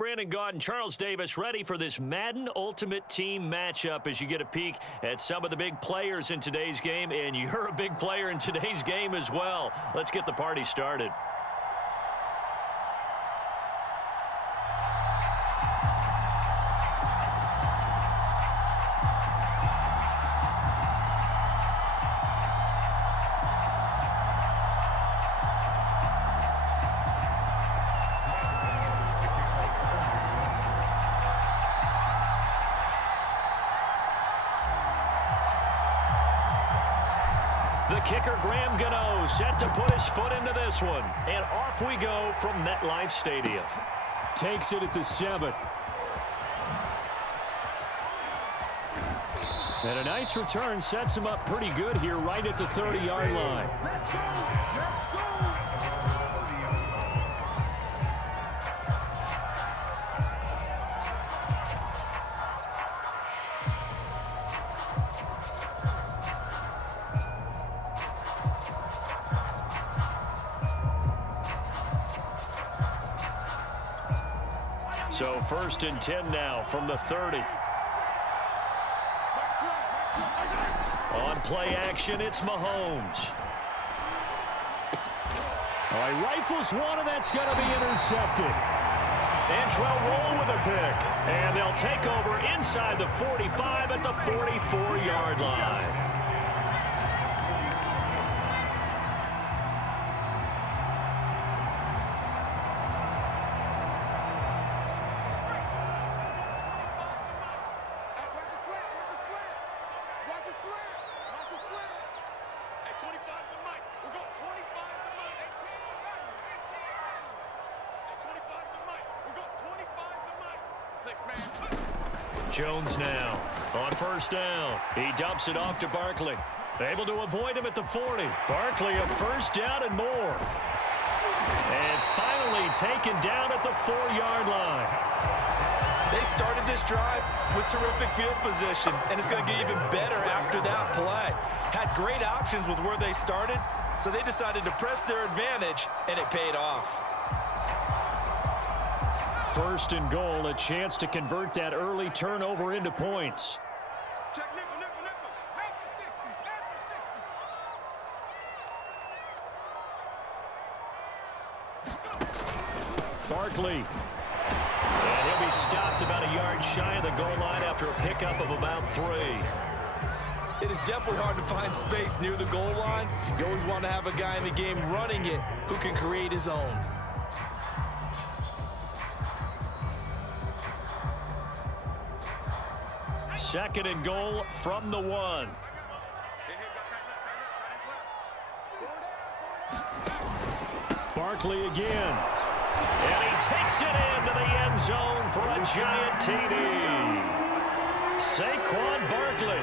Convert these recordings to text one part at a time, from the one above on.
Brandon Gaudin, Charles Davis, ready for this Madden Ultimate Team matchup as you get a peek at some of the big players in today's game, and you're a big player in today's game as well. Let's get the party started. The kicker, Graham Gano, set to put his foot into this one. And off we go from MetLife Stadium. Takes it at the 7. And a nice return sets him up pretty good here right at the 30-yard line. Let's go! Let's go! So 1st and 10 now from the 30. On play action, it's Mahomes. All right, rifles one, and that's going to be intercepted. Antrell Roll with a pick. And they'll take over inside the 45 at the 44-yard line. Jones now on 1st down. He dumps it off to Barkley. Able to avoid him at the 40. Barkley a 1st down and more. And finally taken down at the 4-yard line. They started this drive with terrific field position, and it's going to get even better after that play. Had great options with where they started, so they decided to press their advantage, and it paid off. 1st and goal, a chance to convert that early turnover into points. Check nickel, nickel, nickel. Back to 60. Back to 60. Barkley. And he'll be stopped about a yard shy of the goal line after a pickup of about 3. It is definitely hard to find space near the goal line. You always want to have a guy in the game running it who can create his own. 2nd and goal from the 1. Barkley again. And he takes it into the end zone for a giant TD. Saquon Barkley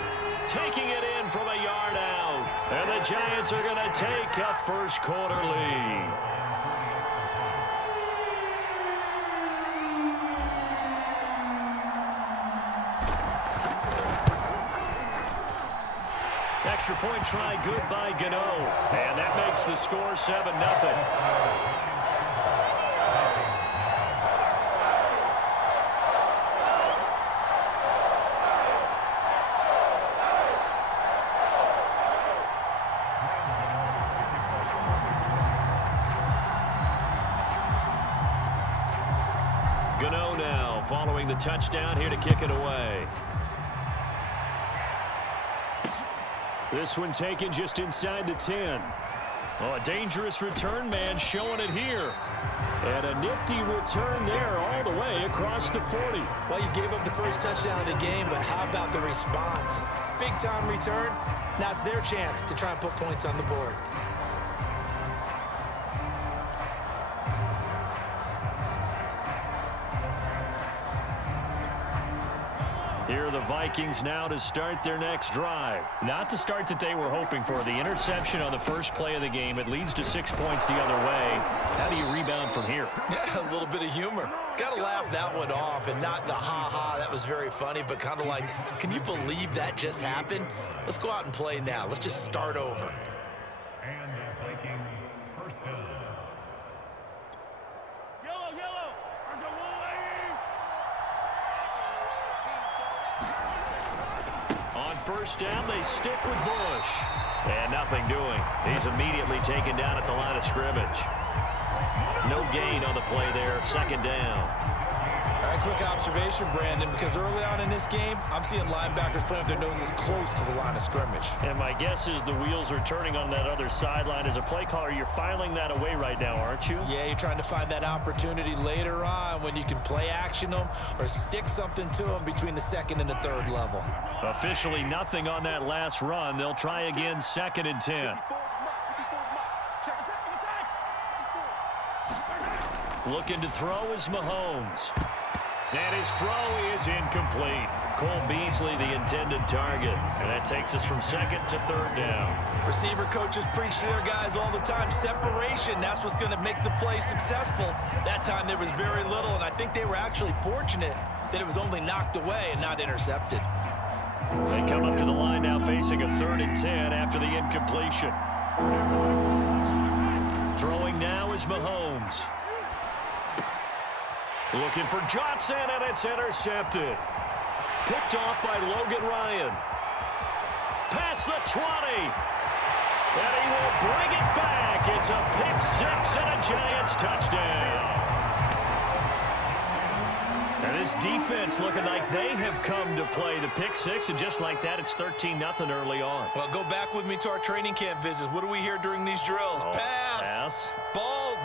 taking it in from a yard out. And the Giants are going to take a 1st quarter lead. Extra point try good by Gano. And that makes the score 7-0. Gano now following the touchdown here to kick it away. This one taken just inside the 10. Oh, a dangerous return man showing it here. And a nifty return there all the way across the 40. Well, you gave up the first touchdown of the game, but how about the response? Big-time return. Now it's their chance to try and put points on the board. Here are the Vikings now to start their next drive. Not the start that they were hoping for. The interception on the first play of the game. It leads to 6 points the other way. How do you rebound from here? Yeah, a little bit of humor. Got to laugh that one off, and not the ha-ha, that was very funny, but kind of like, can you believe that just happened? Let's go out and play now. Let's just start over. And the Vikings 1st down. Yellow, yellow. There's a away. first down. They stick with Bush. And nothing doing. He's immediately taken down at the line of scrimmage. No gain on the play there. Second down. All right, quick observation, Brandon, because early on in this game, I'm seeing linebackers playing with their noses close to the line of scrimmage. And my guess is the wheels are turning on that other sideline. As a play caller, you're filing that away right now, aren't you? Yeah, you're trying to find that opportunity later on when you can play action them or stick something to them between the second and the third level. Officially nothing on that last run. They'll try again, 2nd and 10. Looking to throw is Mahomes. And his throw is incomplete. Cole Beasley, the intended target. And that takes us from 2nd to 3rd down. Receiver coaches preach to their guys all the time. Separation, that's what's going to make the play successful. That time there was very little, and I think they were actually fortunate that it was only knocked away and not intercepted. They come up to the line now facing a 3rd and 10 after the incompletion. Throwing now is Mahomes. Looking for Johnson, and it's intercepted. Picked off by Logan Ryan. Past the 20. And he will bring it back. It's a pick six and a Giants touchdown. And this defense looking like they have come to play the pick six, and just like that, it's 13-0 early on. Well, go back with me to our training camp visits. What do we hear during these drills? Pass.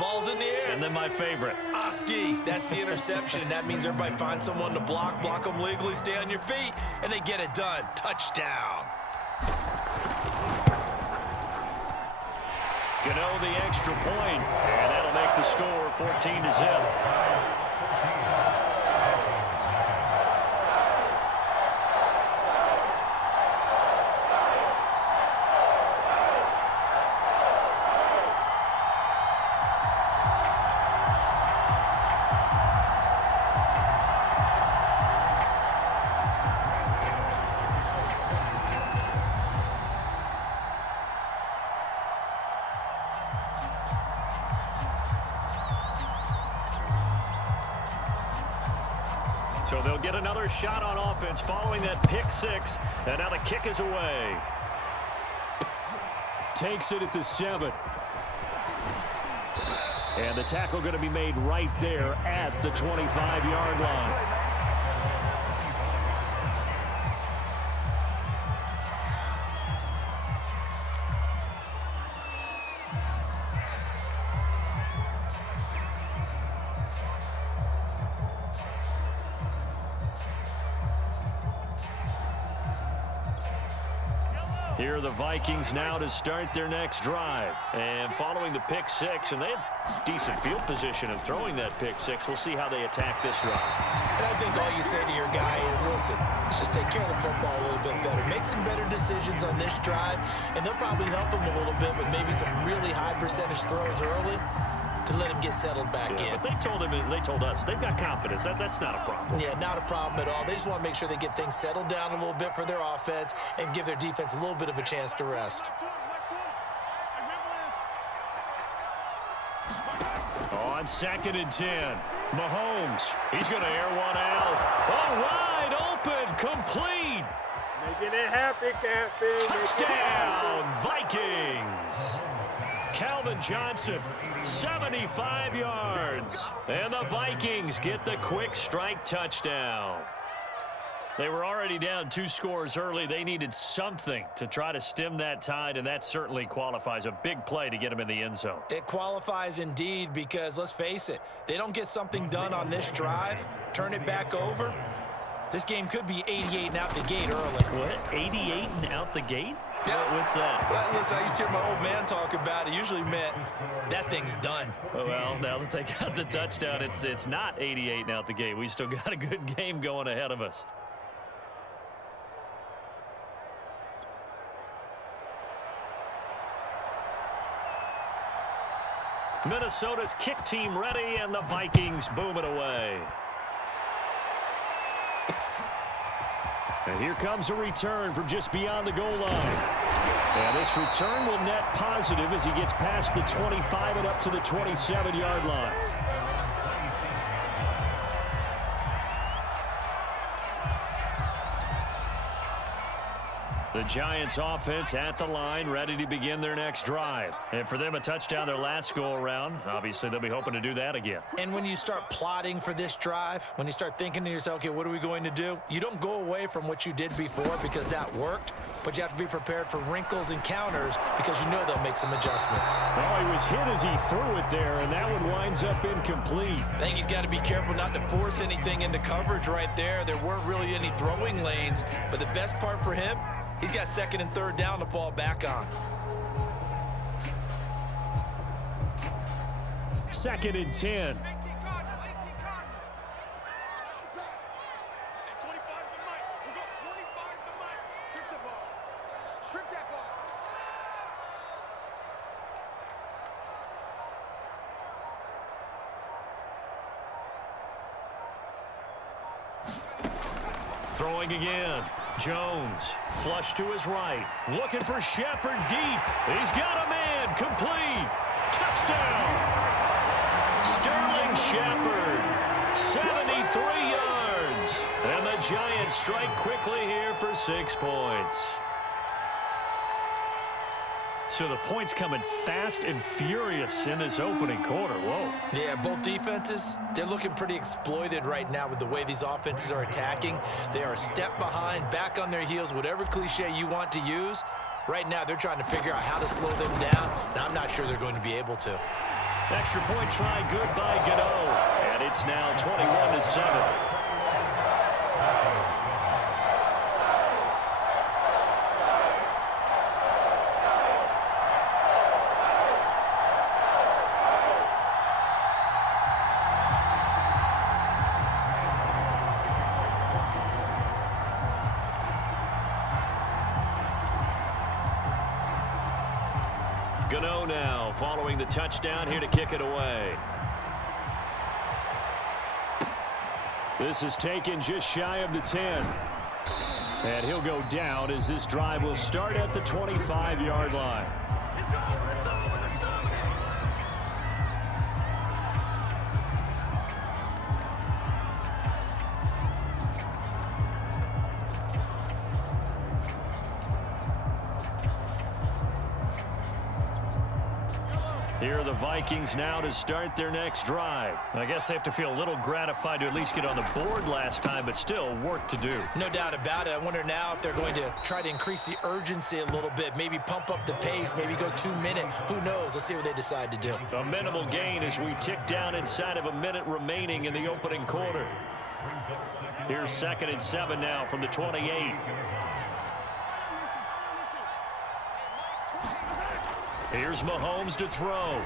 Ball's in the air. And then my favorite. Oski, that's the interception. That means everybody finds someone to block them legally, stay on your feet, and they get it done. Touchdown. Gano the extra point, and that'll make the score 14-0. So they'll get another shot on offense following that pick six. And now the kick is away. Takes it at the 7. And the tackle going to be made right there at the 25-yard line. Here are the Vikings now to start their next drive. And following the pick six, and they had decent field position in throwing that pick six. We'll see how they attack this drive. And I think all you say to your guy is, listen, let's just take care of the football a little bit better. Make some better decisions on this drive, and they'll probably help him a little bit with maybe some really high percentage throws early to let him get settled back in. But they told him, and they told us, they've got confidence. That's not a problem. Yeah, not a problem at all. They just want to make sure they get things settled down a little bit for their offense and give their defense a little bit of a chance to rest. On 2nd and 10, Mahomes. He's going to air one out. Oh, wide open, complete. Making it happen, Captain. Touchdown, Vikings. Calvin Johnson, 75 yards. And the Vikings get the quick strike touchdown. They were already down 2 scores early. They needed something to try to stem that tide, and that certainly qualifies. A big play to get them in the end zone. It qualifies indeed because, let's face it, they don't get something done on this drive, turn it back over, this game could be 88 and out the gate early. What? 88 and out the gate? Yeah. What's that? Well, listen, I used to hear my old man talk about it. Usually meant that thing's done. Well, now that they got the touchdown, it's not 88 and out the gate. We still got a good game going ahead of us. Minnesota's kick team ready, and the Vikings boom it away. And here comes a return from just beyond the goal line. And this return will net positive as he gets past the 25 and up to the 27-yard line. The Giants offense at the line, ready to begin their next drive. And for them, a touchdown their last go-around. Obviously, they'll be hoping to do that again. And when you start plotting for this drive, when you start thinking to yourself, okay, what are we going to do? You don't go away from what you did before because that worked, but you have to be prepared for wrinkles and counters because you know they'll make some adjustments. Oh, he was hit as he threw it there, and that one winds up incomplete. I think he's got to be careful not to force anything into coverage right there. There weren't really any throwing lanes, but the best part for him, he's got second and third down to fall back on. Second and 10. 18 Cardinal, 18 Cardinal. And 25 to Mike. We'll go 25 to Mike. Strip the ball. Strip that ball. Throwing again. Jones, flush to his right. Looking for Shepard deep. He's got a man. Complete. Touchdown. Sterling Shepard, 73 yards. And the Giants strike quickly here for 6 points. So the points coming fast and furious in this opening quarter. Whoa. Yeah, both defenses, they're looking pretty exploited right now with the way these offenses are attacking. They are a step behind, back on their heels, whatever cliche you want to use. Right now, they're trying to figure out how to slow them down, and I'm not sure they're going to be able to. Extra point try good by Gano. And it's now 21-7. Gano now following the touchdown here to kick it away. This is taken just shy of the 10. And he'll go down as this drive will start at the 25-yard line. Here are the Vikings now to start their next drive. I guess they have to feel a little gratified to at least get on the board last time, but still work to do. No doubt about it. I wonder now if they're going to try to increase the urgency a little bit, maybe pump up the pace, maybe go 2 minutes. Who knows? Let's see what they decide to do. A minimal gain as we tick down inside of a minute remaining in the opening quarter. Here's 2nd and 7 now from the 28. Here's Mahomes to throw.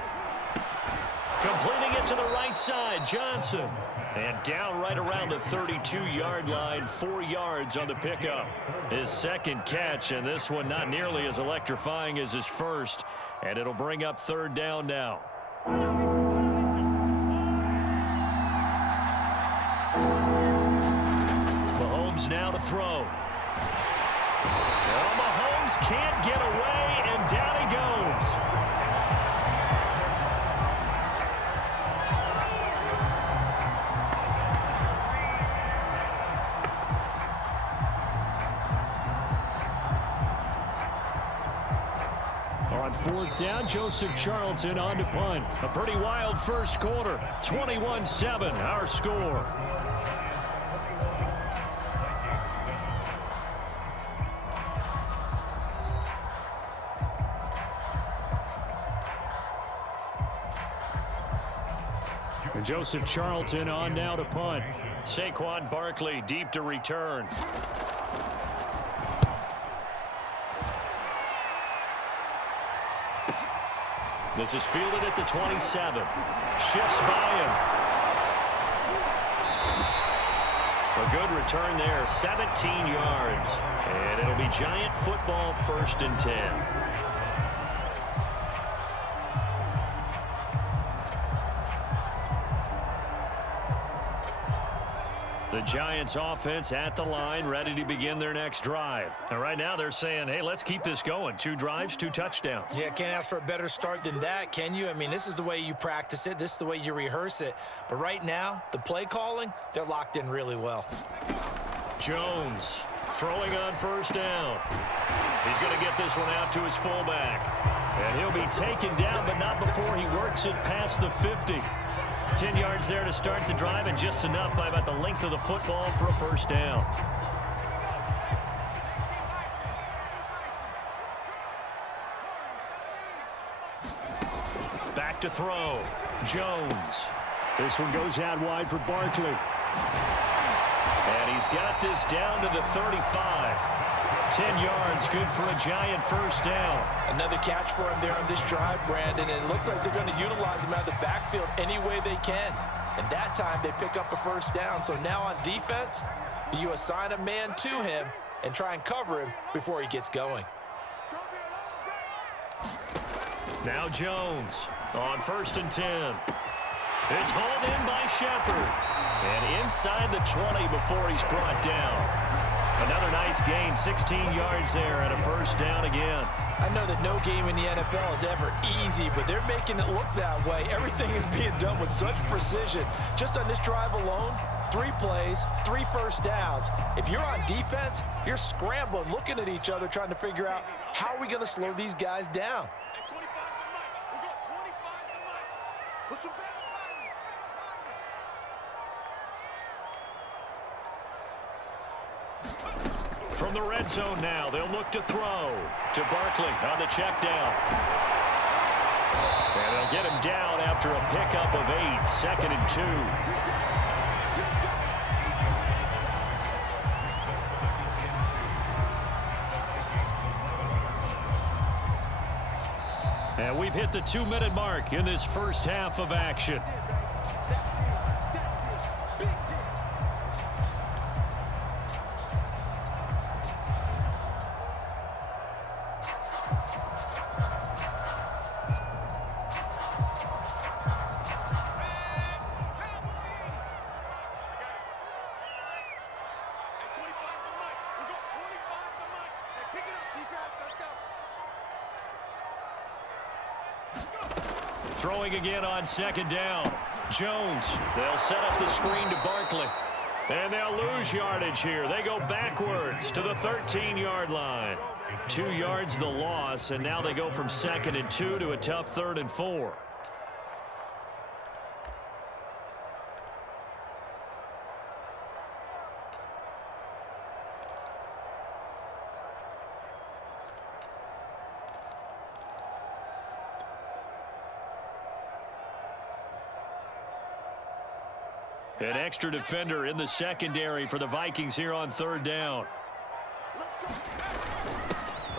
Completing it to the right side, Johnson. And down right around the 32-yard line, 4 yards on the pickup. His second catch, and this one not nearly as electrifying as his first. And it'll bring up 3rd down now. Mahomes now to throw. Well, Mahomes can't get away, and down he goes. On 4th down, Joseph Charlton on to punt. A pretty wild first quarter. 21-7, our score. And Joseph Charlton on now to punt. Saquon Barkley deep to return. This is fielded at the 27. Shifts by him. A good return there, 17 yards. And it'll be Giant football, 1st and 10. The Giants offense at the line, ready to begin their next drive. And right now they're saying, hey, let's keep this going. 2 drives, 2 touchdowns. Yeah, can't ask for a better start than that, can you? I mean, this is the way you practice it. This is the way you rehearse it. But right now, the play calling, they're locked in really well. Jones Throwing on first down. He's going to get this one out to his fullback. And he'll be taken down, but not before he works it past the 50. 10 yards there to start the drive, and just enough by about the length of the football for a first down. Back to throw. Jones. This one goes out wide for Barkley. And he's got this down to the 35. 10 yards, good for a Giant first down. Another catch for him there on this drive, Brandon, and it looks like they're going to utilize him out of the backfield any way they can. And that time they pick up a first down. So now on defense, do you assign a man to him and try and cover him before he gets going? Now Jones on 1st and 10. It's hauled in by Shepard. And inside the 20 before he's brought down. Another nice gain, 16 yards there and a first down again. I know that no game in the NFL is ever easy, but they're making it look that way. Everything is being done with such precision. Just on this drive alone, 3 plays, 3 first downs. If you're on defense, you're scrambling, looking at each other, trying to figure out how are we going to slow these guys down. At 25 to Mike. We got 25 to Mike. Push him back. From the red zone now, they'll look to throw to Barkley on the check down. And they'll get him down after a pickup of 8, 2nd and 2. And we've hit the 2-minute mark in this first half of action. Throwing again on 2nd down. Jones. They'll set up the screen to Barkley. And they'll lose yardage here. They go backwards to the 13-yard line. 2 yards the loss, and now they go from 2nd and 2 to a tough 3rd and 4. An extra defender in the secondary for the Vikings here on 3rd down.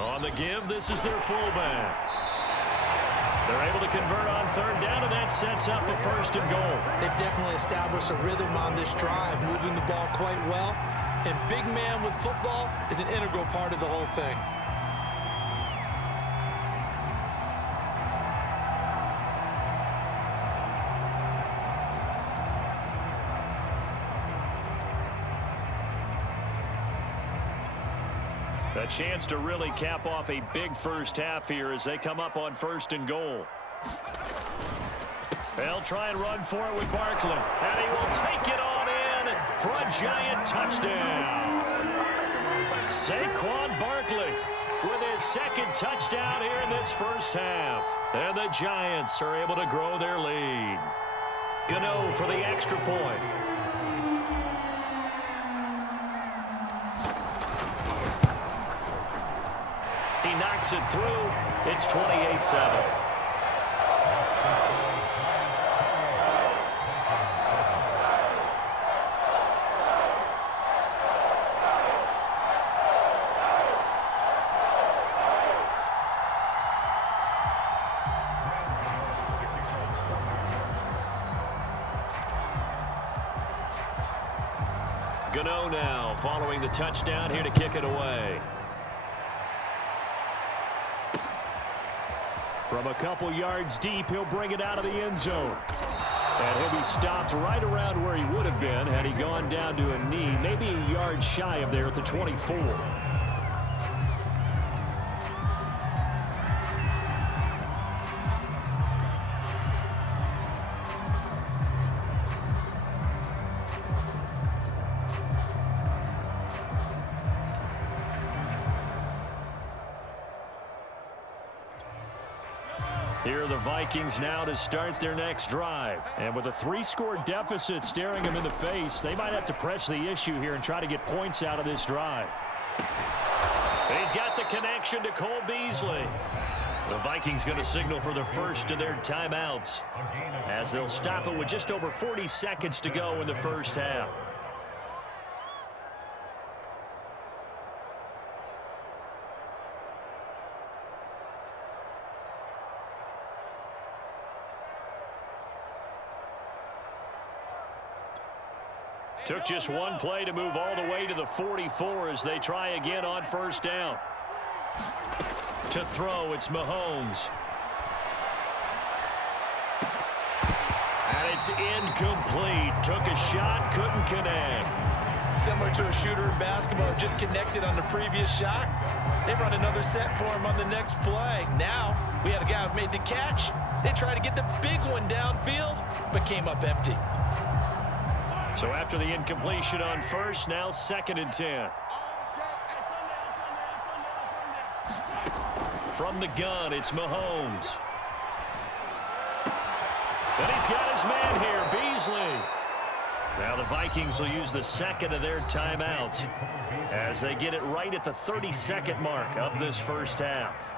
On the give, this is their fullback. They're able to convert on 3rd down, and that sets up a 1st and goal. They've definitely established a rhythm on this drive, moving the ball quite well. And big man with football is an integral part of the whole thing. A chance to really cap off a big first half here as they come up on 1st and goal. They'll try and run for it with Barkley. And he will take it on in for a Giant touchdown. Saquon Barkley with his 2nd touchdown here in this first half. And the Giants are able to grow their lead. Gano for the extra point. He knocks it through. It's 28-7. Gano now following the touchdown here to kick it away. From a couple yards deep, he'll bring it out of the end zone. And he'll be stopped right around where he would have been had he gone down to a knee, maybe a yard shy of there at the 24. Here are the Vikings now to start their next drive. And with a 3-score deficit staring them in the face, they might have to press the issue here and try to get points out of this drive. He's got the connection to Cole Beasley. The Vikings going to signal for the first of their timeouts as they'll stop it with just over 40 seconds to go in the first half. Took just one play to move all the way to the 44 as they try again on first down. To throw, it's Mahomes. And it's incomplete. Took a shot, couldn't connect. Similar to a shooter in basketball, just connected on the previous shot. They run another set for him on the next play. Now, we had a guy who made the catch. They tried to get the big one downfield, but came up empty. So after the incompletion on first, now 2nd and 10. From the gun, it's Mahomes. And he's got his man here, Beasley. Now the Vikings will use the second of their timeouts as they get it right at the 32nd mark of this first half.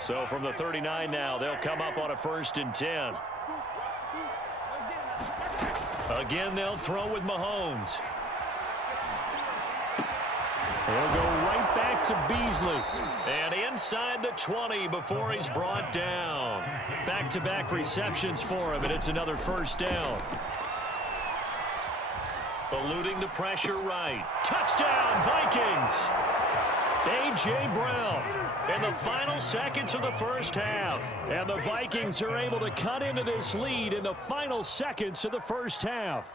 So from the 39 now, they'll come up on a 1st and 10. Again, they'll throw with Mahomes. They'll go right back to Beasley. And inside the 20 before he's brought down. Back-to-back receptions for him, and it's another first down. Eluding the pressure right. Touchdown, Vikings! A.J. Brown in the final seconds of the first half. And the Vikings are able to cut into this lead in the final seconds of the first half.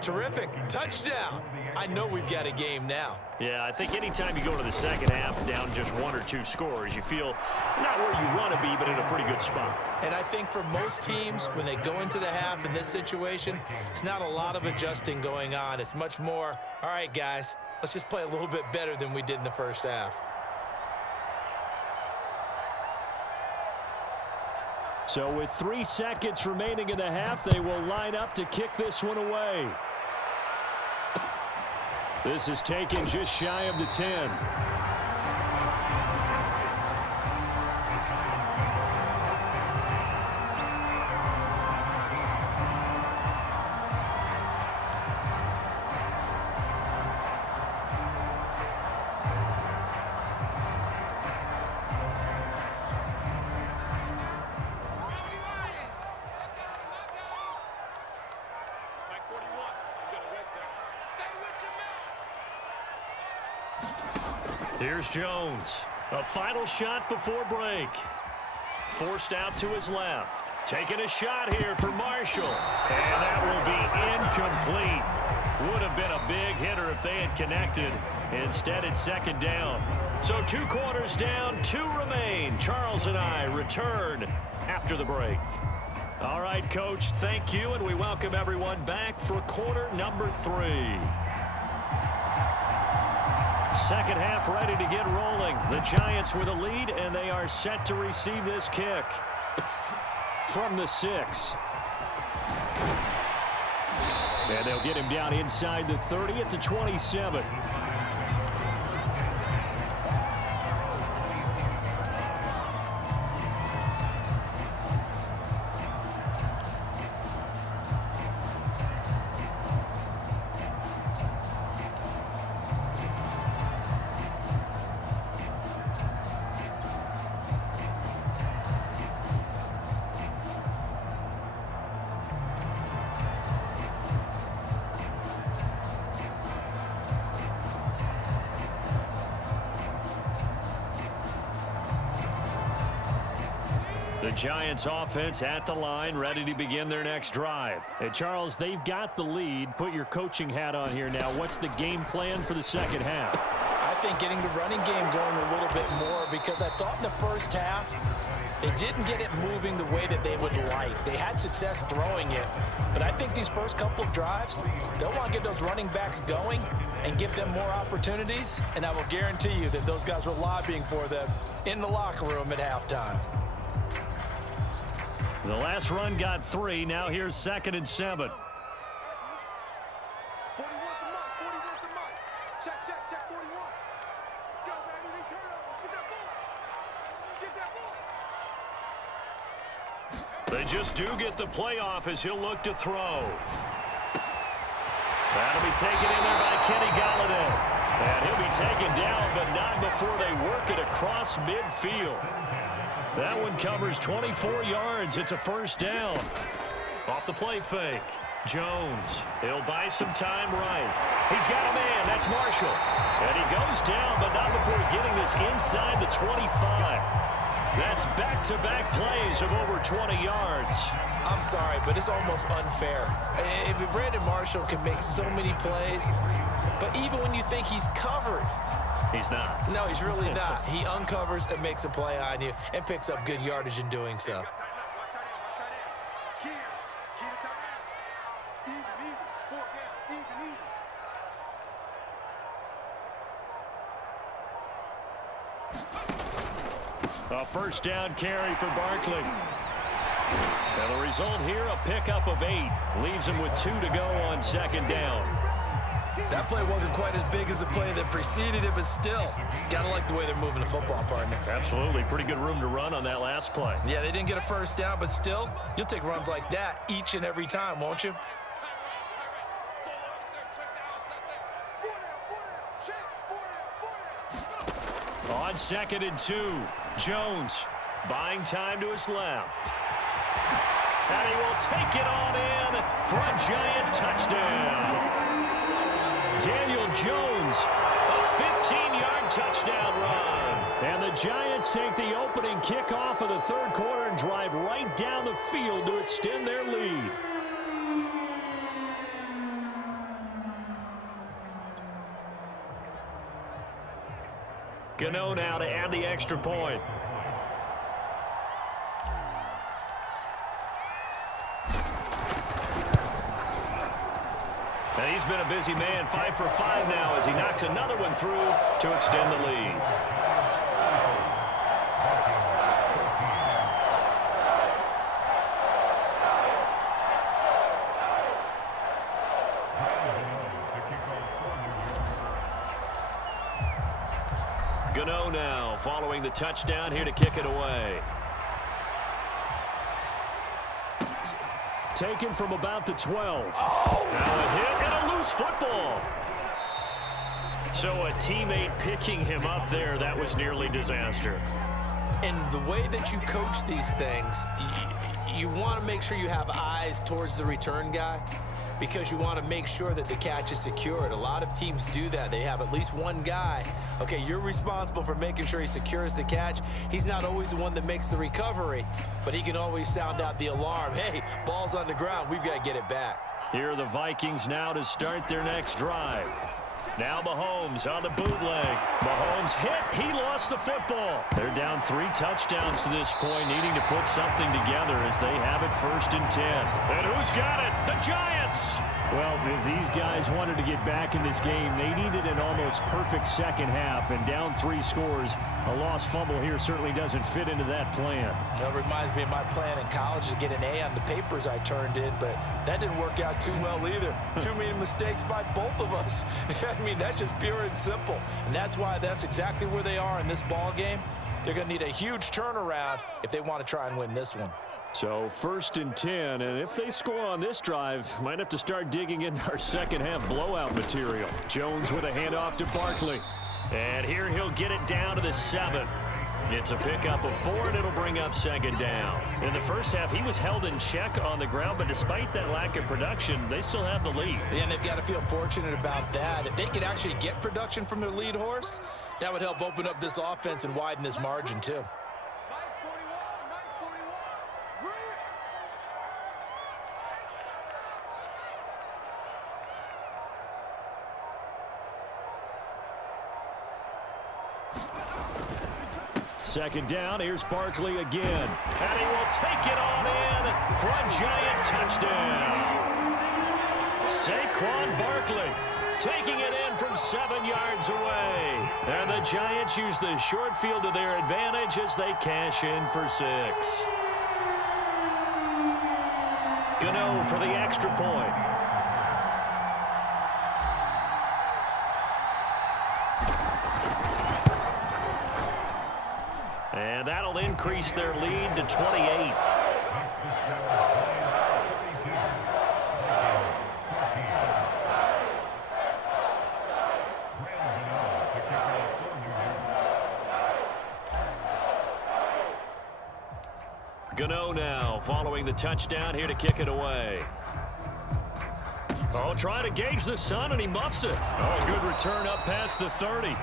Terrific. Touchdown. I know we've got a game now. Yeah, I think anytime you go to the second half down just 1 or 2 scores, you feel not where you want to be, but in a pretty good spot. And I think for most teams, when they go into the half in this situation, it's not a lot of adjusting going on. It's much more, all right, guys, let's just play a little bit better than we did in the first half. So with 3 seconds remaining in the half, they will line up to kick this one away. This is taken just shy of the 10. Here's Jones. A final shot before break. Forced out to his left. Taking a shot here for Marshall. And that will be incomplete. Would have been a big hitter if they had connected. Instead, it's 2nd down. So 2 quarters down, 2 remain. Charles and I return after the break. All right, Coach, thank you, and we welcome everyone back for quarter number 3. Second half ready to get rolling. The Giants with a lead, and they are set to receive this kick from the 6. And they'll get him down inside the 30 at the 27. The Giants offense at the line, ready to begin their next drive. Hey, Charles, they've got the lead. Put your coaching hat on here now. What's the game plan for the second half? I think getting the running game going a little bit more, because I thought in the first half They didn't get it moving the way that they would like. They had success throwing it, but I think these first couple of drives, they'll want to get those running backs going and give them more opportunities, and I will guarantee you that those guys were lobbying for them in the locker room at halftime. The last run got 3. Now here's 2nd and 7. 41 the mark, 41 the mark. Check, 41. Let's go, baby. They turn over. Get that ball. Get that ball. They just do get the playoff as he'll look to throw. That'll be taken in there by Kenny Galladay. And he'll be taken down, but not before they work it across midfield. That one covers 24 yards. It's a first down. Off the play fake. Jones. He'll buy some time right. He's got a man. That's Marshall. And he goes down, but not before getting this inside the 25. That's back-to-back plays of over 20 yards. I'm sorry, but it's almost unfair. Brandon Marshall can make so many plays, but even when you think he's covered, he's not. No, he's really not. He uncovers and makes a play on you and picks up good yardage in doing so. Watch tight end. Key to tight end. Even. 4th down. Even. A first down carry for Barkley. And the result here, a pickup of 8. Leaves him with 2 to go on 2nd down. That play wasn't quite as big as the play that preceded it, but still, gotta like the way they're moving the football, partner. Absolutely. Pretty good room to run on that last play. Yeah, they didn't get a first down, but still, you'll take runs like that each and every time, won't you? On 2nd and 2, Jones buying time to his left. And he will take it on in for a giant touchdown. Daniel Jones, a 15-yard touchdown run. And the Giants take the opening kickoff of the 3rd quarter and drive right down the field to extend their lead. Gano now to add the extra point. And he's been a busy man, 5 for 5 now as he knocks another one through to extend the lead. Gano now following the touchdown here to kick it away. Taken from about the 12. Now a hit and a loose football. So a teammate picking him up there, that was nearly disaster. And the way that you coach these things, you want to make sure you have eyes towards the return guy because you want to make sure that the catch is secured. A lot of teams do that. They have at least one guy. Okay, you're responsible for making sure he secures the catch. He's not always the one that makes the recovery, but he can always sound out the alarm. Hey, ball's on the ground. We've got to get it back. Here are the Vikings now to start their next drive. Now Mahomes on the bootleg. Mahomes hit. He lost the football. They're down 3 touchdowns to this point, needing to put something together as they have it 1st and 10. And who's got it? The Giants. Well, if these guys wanted to get back in this game, they needed an almost perfect second half, and down 3 scores. A lost fumble here certainly doesn't fit into that plan. That reminds me of my plan in college to get an A on the papers I turned in, but that didn't work out too well either. Too many mistakes by both of us. I mean, that's just pure and simple. And that's why that's exactly where they are in this ball game. They're going to need a huge turnaround if they want to try and win this one. So 1st and 10, and if they score on this drive, might have to start digging into our second half blowout material. Jones with a handoff to Barkley. And here he'll get it down to the 7. It's a pickup of 4, and it'll bring up 2nd down. In the first half, he was held in check on the ground, but despite that lack of production, they still have the lead. Yeah, and they've got to feel fortunate about that. If they could actually get production from their lead horse, that would help open up this offense and widen this margin too. Second down, here's Barkley again. And he will take it on in for a giant touchdown. Saquon Barkley taking it in from 7 yards away. And the Giants use the short field to their advantage as they cash in for 6. Gano for the extra point. And that'll increase their lead to 28. Gano now following the touchdown here to kick it away. Oh, trying to gauge the sun, and he muffs it. Oh, good return up past the 30.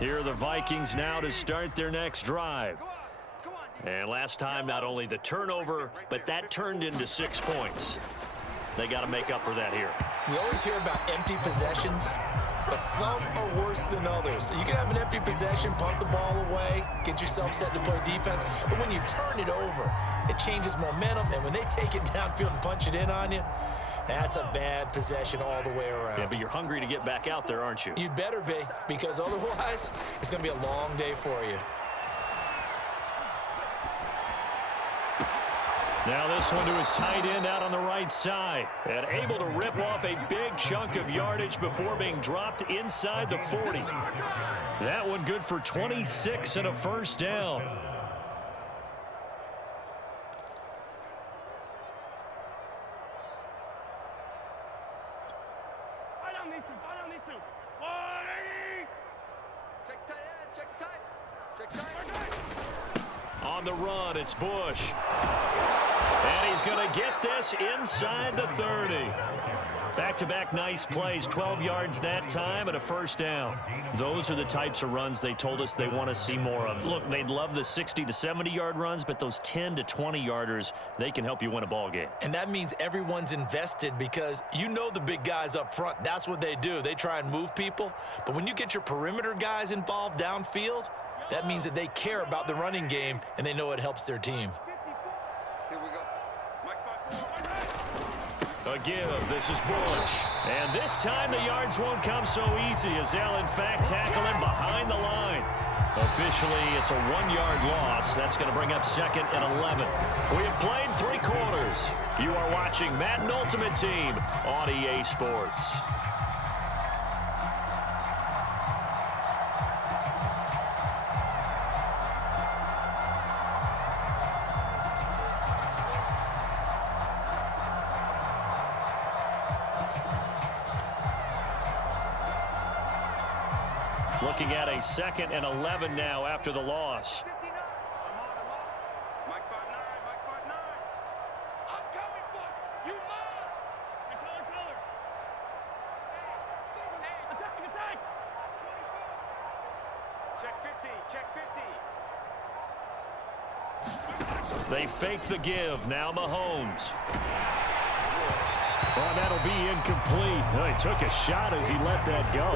Here are the Vikings now to start their next drive. And last time, not only the turnover, but that turned into 6 points. They got to make up for that here. We always hear about empty possessions, but some are worse than others. You can have an empty possession, punt the ball away, get yourself set to play defense, but when you turn it over, it changes momentum, and when they take it downfield and punch it in on you, that's a bad possession all the way around. Yeah, but you're hungry to get back out there, aren't you? You'd better be, because otherwise, it's going to be a long day for you. Now this one to his tight end out on the right side. And able to rip off a big chunk of yardage before being dropped inside the 40. That one good for 26 and a first down. On the run, it's Bush. And he's going to get this inside the 30. Back-to-back nice plays, 12 yards that time and a first down. Those are the types of runs they told us they want to see more of. Look, they'd love the 60 to 70-yard runs, but those 10 to 20-yarders, they can help you win a ball game. And that means everyone's invested because you know the big guys up front. That's what they do. They try and move people. But when you get your perimeter guys involved downfield, that means that they care about the running game and they know it helps their team. A give. This is Bush. And this time the yards won't come so easy as they'll, in fact, tackle him behind the line. Officially, it's a 1-yard loss. That's going to bring up 2nd and 11. We have played 3 quarters. You are watching Madden Ultimate Team on EA Sports. Looking at a 2nd and 11 now after the loss. They fake the give. Now Mahomes. Oh, that'll be incomplete. Well, he took a shot as he let that go.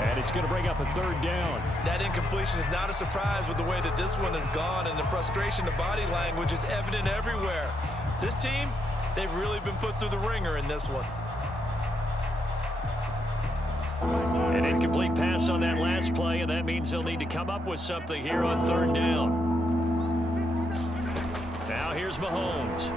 And it's going to bring up a 3rd down. That incompletion is not a surprise with the way that this one has gone, and the frustration of body language is evident everywhere. This team, they've really been put through the ringer in this one. An incomplete pass on that last play, and that means they'll need to come up with something here on 3rd down. Now here's Mahomes.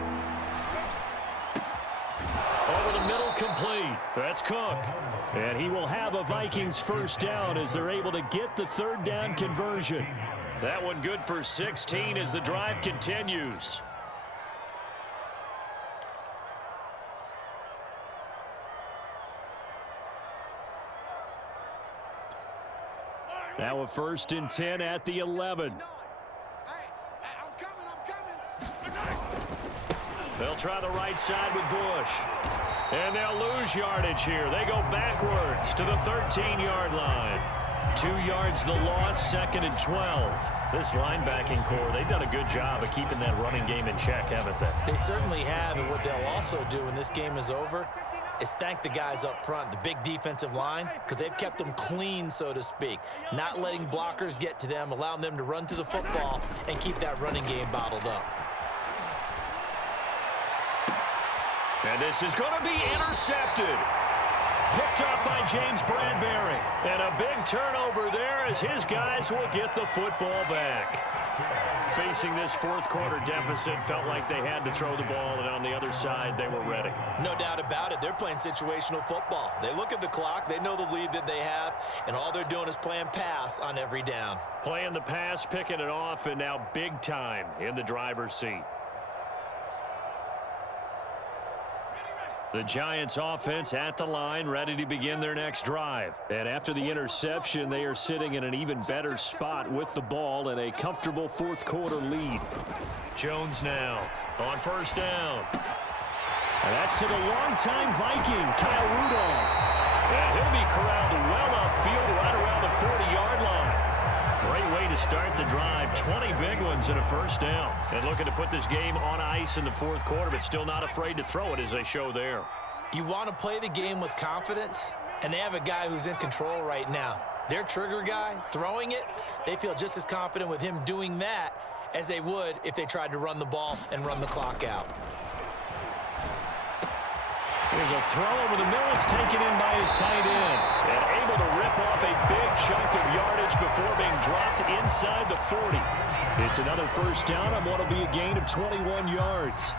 Over the middle, complete. That's Cook. And he will have a Vikings first down as they're able to get the 3rd down conversion. That one good for 16 as the drive continues. Now a 1st and 10 at the 11. They'll try the right side with Bush. And they'll lose yardage here. They go backwards to the 13-yard line. 2 yards the loss, 2nd and 12. This linebacking core, they've done a good job of keeping that running game in check, haven't they? They certainly have, and what they'll also do when this game is over is thank the guys up front, the big defensive line, because they've kept them clean, so to speak, not letting blockers get to them, allowing them to run to the football and keep that running game bottled up. And this is going to be intercepted. Picked up by James Bradbury. And a big turnover there as his guys will get the football back. Facing this fourth quarter deficit, felt like they had to throw the ball, and on the other side, they were ready. No doubt about it. They're playing situational football. They look at the clock, they know the lead that they have, and all they're doing is playing pass on every down. Playing the pass, picking it off, and now big time in the driver's seat. The Giants offense at the line, ready to begin their next drive. And after the interception, they are sitting in an even better spot with the ball and a comfortable fourth quarter lead. Jones now on first down. And that's to the longtime Viking, Kyle Rudolph. And he'll be corralled well upfield right around the 40-yard line. Great way to start the drive. 20 big ones and a first down. And looking to put this game on ice in the fourth quarter, but still not afraid to throw it as they show there. You want to play the game with confidence, and they have a guy who's in control right now. Their trigger guy, throwing it, they feel just as confident with him doing that as they would if they tried to run the ball and run the clock out. Here's a throw over the middle. It's taken in by his tight end. And able to rip off a big chunk of yardage before being dropped inside the 40. It's another first down on what will be a gain of 21 yards.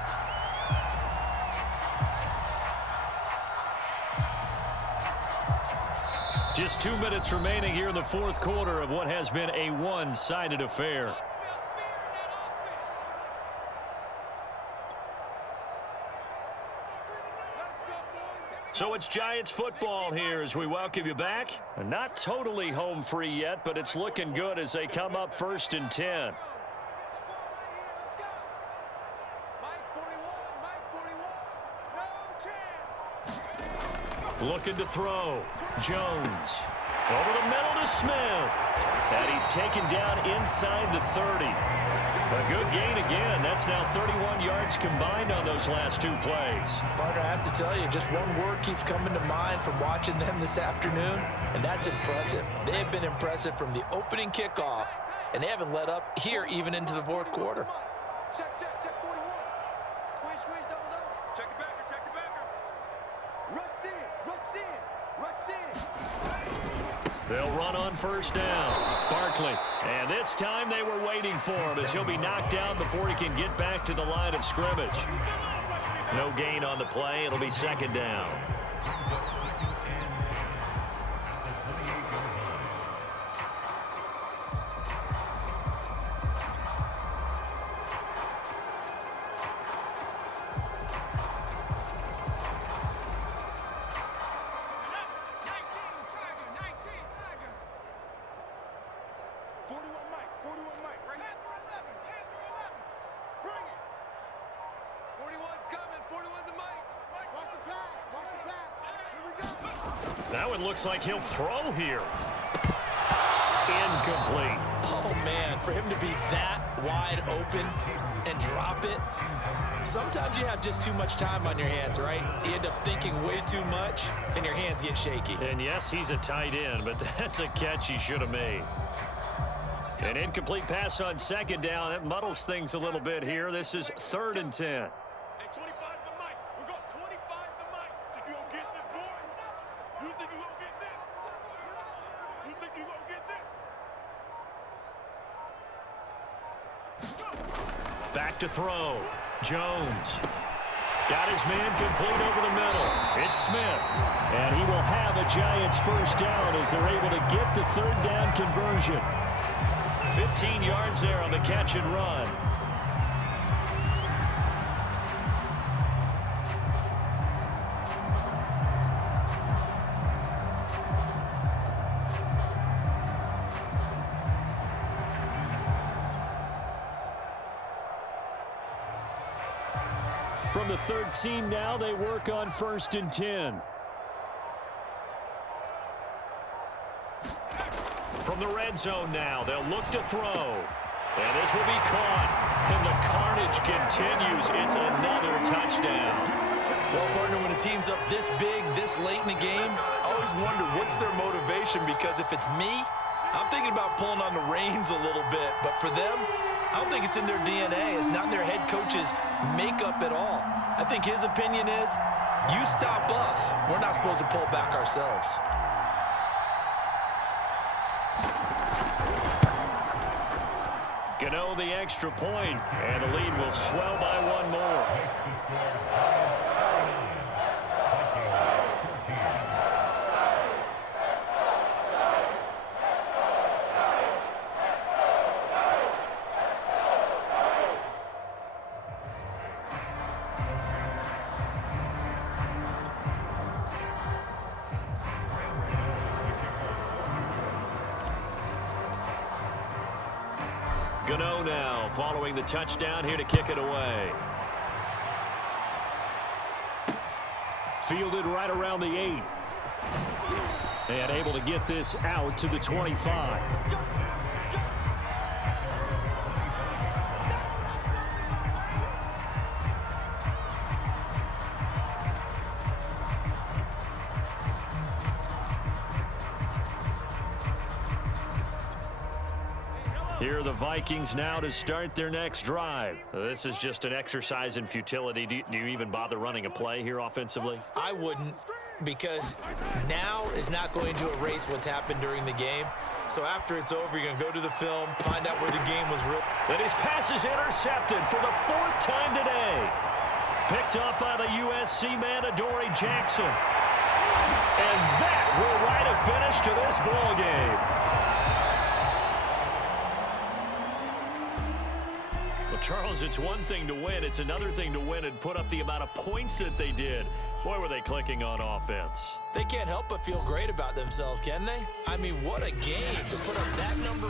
Just 2 minutes remaining here in the fourth quarter of what has been a one-sided affair. So it's Giants football here as we welcome you back. Not totally home free yet, but it's looking good as they come up 1st and 10. Looking to throw. Jones. Over the middle to Smith. And he's taken down inside the 30. A good gain again. That's now 31 yards combined on those last 2 plays. Partner, I have to tell you, just one word keeps coming to mind from watching them this afternoon, and that's impressive. They have been impressive from the opening kickoff, and they haven't let up here even into the fourth quarter. Check 41. Squeeze, double. Check the backer. Rush in. They'll run on first down. Barkley. And this time they were waiting for him as he'll be knocked down before he can get back to the line of scrimmage. No gain on the play. It'll be 2nd down. That one looks like he'll throw here. Incomplete. Oh, man, for him to be that wide open and drop it, sometimes you have just too much time on your hands, right? You end up thinking way too much, and your hands get shaky. And yes, he's a tight end, but that's a catch he should have made. An incomplete pass on 2nd down. That muddles things a little bit here. This is 3rd and 10. Back to throw. Jones. Got his man complete over the middle. It's Smith. And he will have a Giants first down as they're able to get the 3rd down conversion. 15 yards there on the catch and run. From the 13 now, they work on 1st and 10. From the red zone now, they'll look to throw. And this will be caught. And the carnage continues. It's another touchdown. Well, partner, when a team's up this big, this late in the game, I always wonder what's their motivation, because if it's me, I'm thinking about pulling on the reins a little bit. But for them, I don't think it's in their DNA. It's not in their head coach's makeup at all. I think his opinion is, you stop us, we're not supposed to pull back ourselves. Gano the extra point, and the lead will swell by one more. Gano now following the touchdown here to kick it away. Fielded right around the 8. And able to get this out to the 25. Here are the Vikings now to start their next drive. This is just an exercise in futility. Do you even bother running a play here offensively? I wouldn't, because now is not going to erase what's happened during the game. So after it's over, you're going to go to the film, find out where the game was real. And his pass is intercepted for the 4th time today. Picked up by the USC man, Adoree Jackson. And that will write a finish to this ball game. Well, Charles, it's one thing to win. It's another thing to win and put up the amount of points that they did. Boy, were they clicking on offense. They can't help but feel great about themselves, can they? I mean, what a game to put up that number